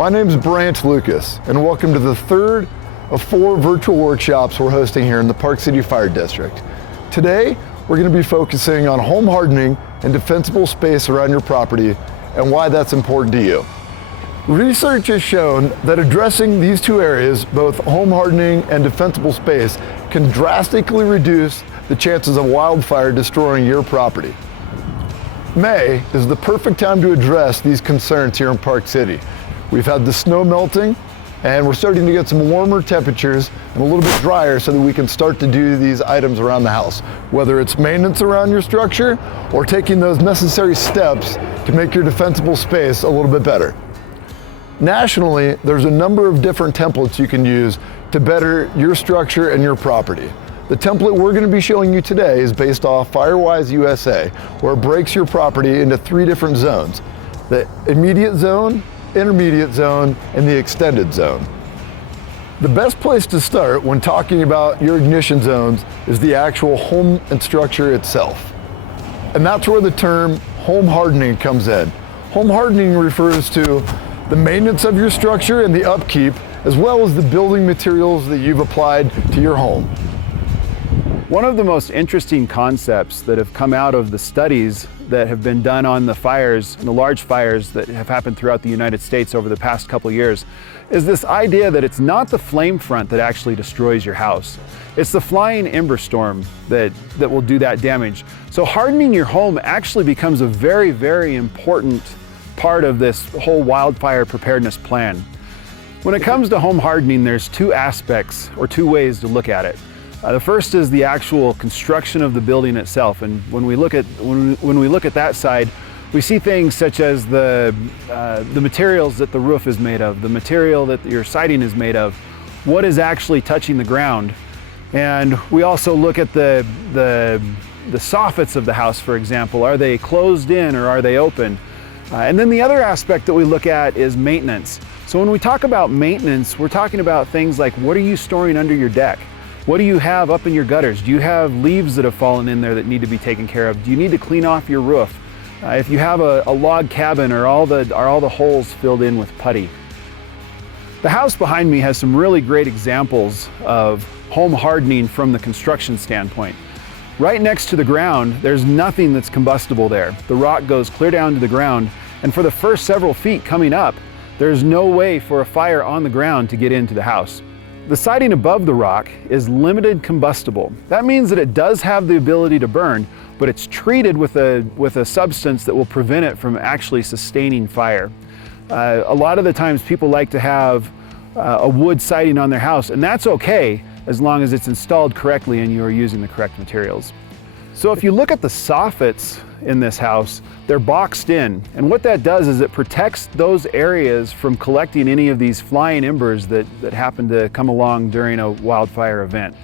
My name's Brant and welcome to the third of 4 virtual workshops we're hosting here in the Park City Fire District. Today, we're going to be focusing on home hardening and defensible space around your property and why that's important to you. Research has shown that addressing these 2 areas, both home hardening and defensible space, can drastically reduce the chances of wildfire destroying your property. May is the perfect time to address these concerns here in Park City. We've had the snow melting and we're starting to get some warmer temperatures and a little bit drier so that we can start to do these items around the house, whether it's maintenance around your structure or taking those necessary steps to make your defensible space a little bit better. Nationally, there's a number of different templates you can use to better your structure and your property. The template we're going to be showing you today is based off Firewise USA, where it breaks your property into 3 different zones: the immediate zone, intermediate zone, and the extended zone. The best place to start when talking about your ignition zones is the actual home and structure itself. And that's where the term home hardening comes in. Home hardening refers to the maintenance of your structure and the upkeep, as well as the building materials that you've applied to your home. One of the most interesting concepts that have come out of the studies that have been done on the fires, the large fires that have happened throughout the United States over the past couple years, is this idea that it's not the flame front that actually destroys your house. It's the flying ember storm that will do that damage. So hardening your home actually becomes a very, very important part of this whole wildfire preparedness plan. When it comes to home hardening, there's 2 aspects or 2 ways to look at it. The first is the actual construction of the building itself, and when we look at that side, we see things such as the materials that the roof is made of, the material that your siding is made of, what is actually touching the ground, and we also look at the soffits of the house, for example. Are they closed in or are they open? And then the other aspect that we look at is maintenance. So when we talk about maintenance, we're talking about things like, what are you storing under your deck? What do you have up in your gutters? Do you have leaves that have fallen in there that need to be taken care of? Do you need to clean off your roof? If you have a log cabin, are all the holes filled in with putty? The house behind me has some really great examples of home hardening from the construction standpoint. Right next to the ground, there's nothing that's combustible there. The rock goes clear down to the ground, and for the first several feet coming up, there's no way for a fire on the ground to get into the house. The siding above the rock is limited combustible. That means that it does have the ability to burn, but it's treated with a substance that will prevent it from actually sustaining fire. A lot of the times people like to have a wood siding on their house, and that's okay as long as it's installed correctly and you are using the correct materials. So if you look at the soffits in this house, they're boxed in, and what that does is it protects those areas from collecting any of these flying embers that happen to come along during a wildfire event.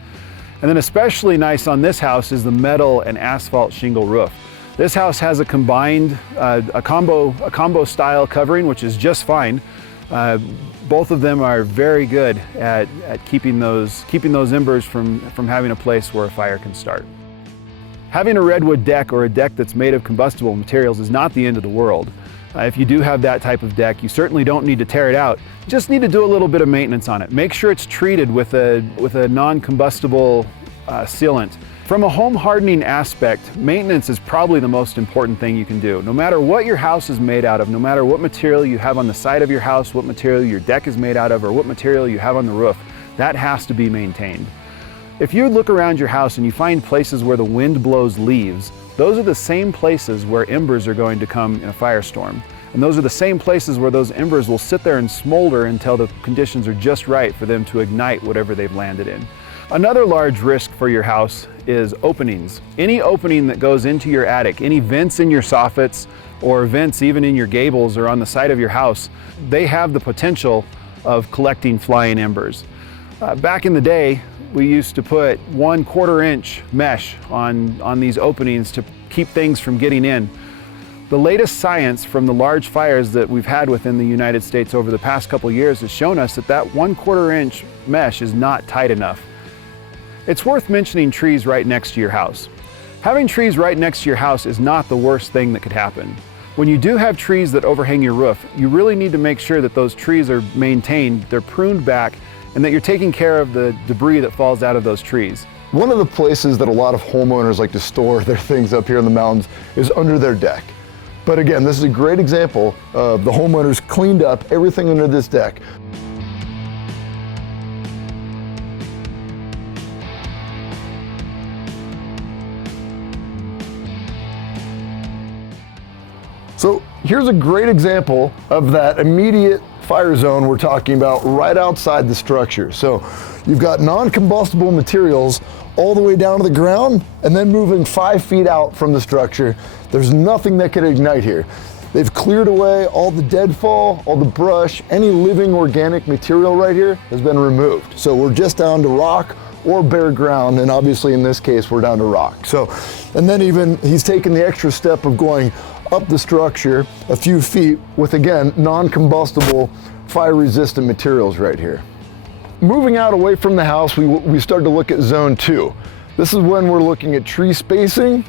And then especially nice on this house is the metal and asphalt shingle roof. This house has a combined, a combo style covering, which is just fine. Both of them are very good at keeping those embers from having a place where a fire can start. Having a redwood deck or a deck that's made of combustible materials is not the end of the world. If you do have that type of deck, you certainly don't need to tear it out. You just need to do a little bit of maintenance on it. Make sure it's treated with a non-combustible sealant. From a home hardening aspect, maintenance is probably the most important thing you can do. No matter what your house is made out of, no matter what material you have on the side of your house, what material your deck is made out of, or what material you have on the roof, that has to be maintained. If you look around your house and you find places where the wind blows leaves, those are the same places where embers are going to come in a firestorm. And those are the same places where those embers will sit there and smolder until the conditions are just right for them to ignite whatever they've landed in. Another large risk for your house is openings. Any opening that goes into your attic, any vents in your soffits or vents even in your gables or on the side of your house, they have the potential of collecting flying embers. Back in the day, we used to put 1/4 inch mesh on these openings to keep things from getting in. The latest science from the large fires that we've had within the United States over the past couple years has shown us that 1/4 inch mesh is not tight enough. It's worth mentioning trees right next to your house. Having trees right next to your house is not the worst thing that could happen. When you do have trees that overhang your roof, you really need to make sure that those trees are maintained, they're pruned back, and that you're taking care of the debris that falls out of those trees. One of the places that a lot of homeowners like to store their things up here in the mountains is under their deck. But again, this is a great example of the homeowners cleaned up everything under this deck. So here's a great example of that immediate fire zone we're talking about right outside the structure. So you've got non-combustible materials all the way down to the ground and then moving 5 feet out from the structure. There's nothing that could ignite here. They've cleared away all the deadfall, all the brush, any living organic material right here has been removed. So we're just down to rock or bare ground, and obviously in this case we're down to rock. So, and then even he's taken the extra step of going up the structure a few feet with, again, non-combustible, fire-resistant materials right here. Moving out away from the house, we start to look at zone 2. This is when we're looking at tree spacing,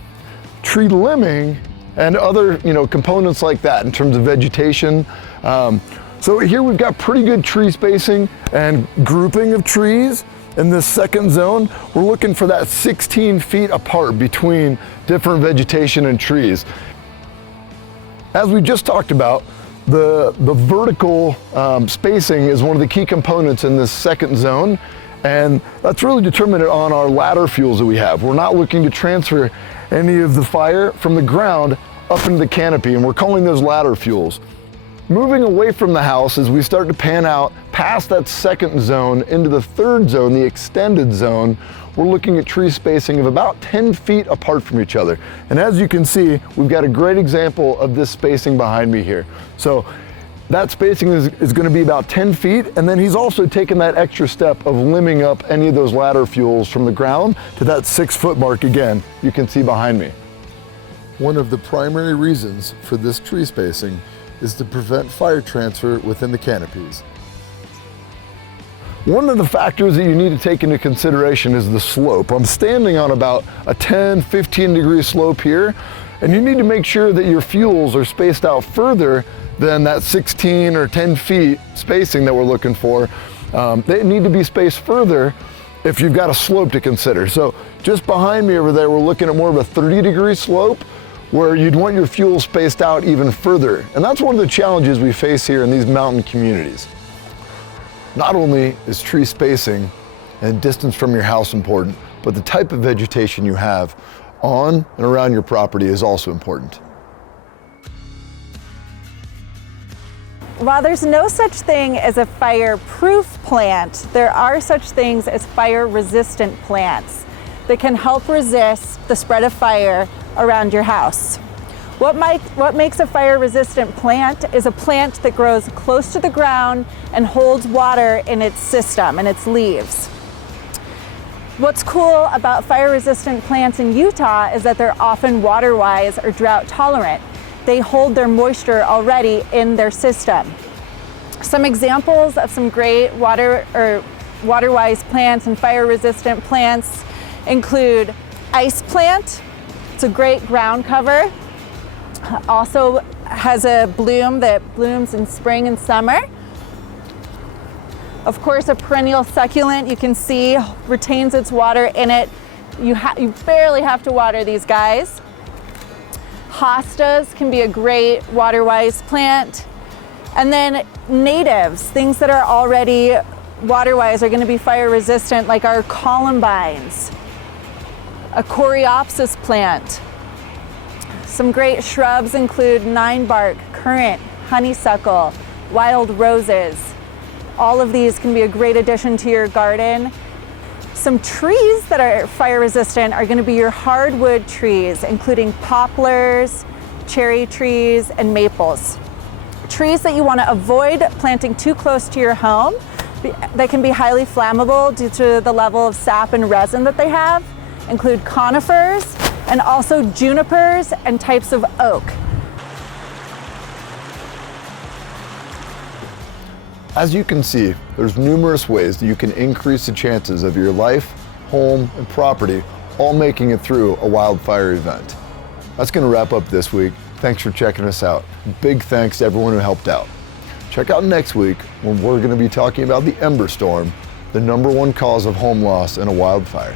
tree limbing, and other components like that in terms of vegetation. So here we've got pretty good tree spacing and grouping of trees. In this second zone, we're looking for that 16 feet apart between different vegetation and trees. As we just talked about, the vertical spacing is one of the key components in this second zone, and that's really determined on our ladder fuels that we have. We're not looking to transfer any of the fire from the ground up into the canopy, and we're calling those ladder fuels. Moving away from the house as we start to pan out past that second zone into the third zone, the extended zone, we're looking at tree spacing of about 10 feet apart from each other. And as you can see, we've got a great example of this spacing behind me here. So that spacing is going to be about 10 feet, and then he's also taken that extra step of limbing up any of those ladder fuels from the ground to that 6 foot mark again, you can see behind me. One of the primary reasons for this tree spacing is to prevent fire transfer within the canopies. One of the factors that you need to take into consideration is the slope. I'm standing on about a 10-15 degree slope here, and you need to make sure that your fuels are spaced out further than that 16 or 10 feet spacing that we're looking for. They need to be spaced further if you've got a slope to consider. So just behind me over there, we're looking at more of a 30 degree slope where you'd want your fuel spaced out even further. And that's one of the challenges we face here in these mountain communities. Not only is tree spacing and distance from your house important, but the type of vegetation you have on and around your property is also important. While there's no such thing as a fire-proof plant, there are such things as fire-resistant plants that can help resist the spread of fire around your house. What makes a fire-resistant plant is a plant that grows close to the ground and holds water in its system and its leaves. What's cool about fire-resistant plants in Utah is that they're often water-wise or drought-tolerant. They hold their moisture already in their system. Some examples of some great water-wise plants and fire-resistant plants include ice plant. It's a great ground cover. Also has a bloom that blooms in spring and summer. Of course, a perennial succulent, you can see, retains its water in it. You barely have to water these guys. Hostas can be a great water-wise plant. And then natives, things that are already water-wise are going to be fire-resistant, like our columbines, a coreopsis plant. Some great shrubs include ninebark, currant, honeysuckle, wild roses. All of these can be a great addition to your garden. Some trees that are fire resistant are going to be your hardwood trees, including poplars, cherry trees, and maples. Trees that you want to avoid planting too close to your home. They can be highly flammable due to the level of sap and resin that they have, include conifers, and also junipers and types of oak. As you can see, there's numerous ways that you can increase the chances of your life, home, and property all making it through a wildfire event. That's going to wrap up this week. Thanks for checking us out. Big thanks to everyone who helped out. Check out next week when we're going to be talking about the ember storm, the #1 cause of home loss in a wildfire.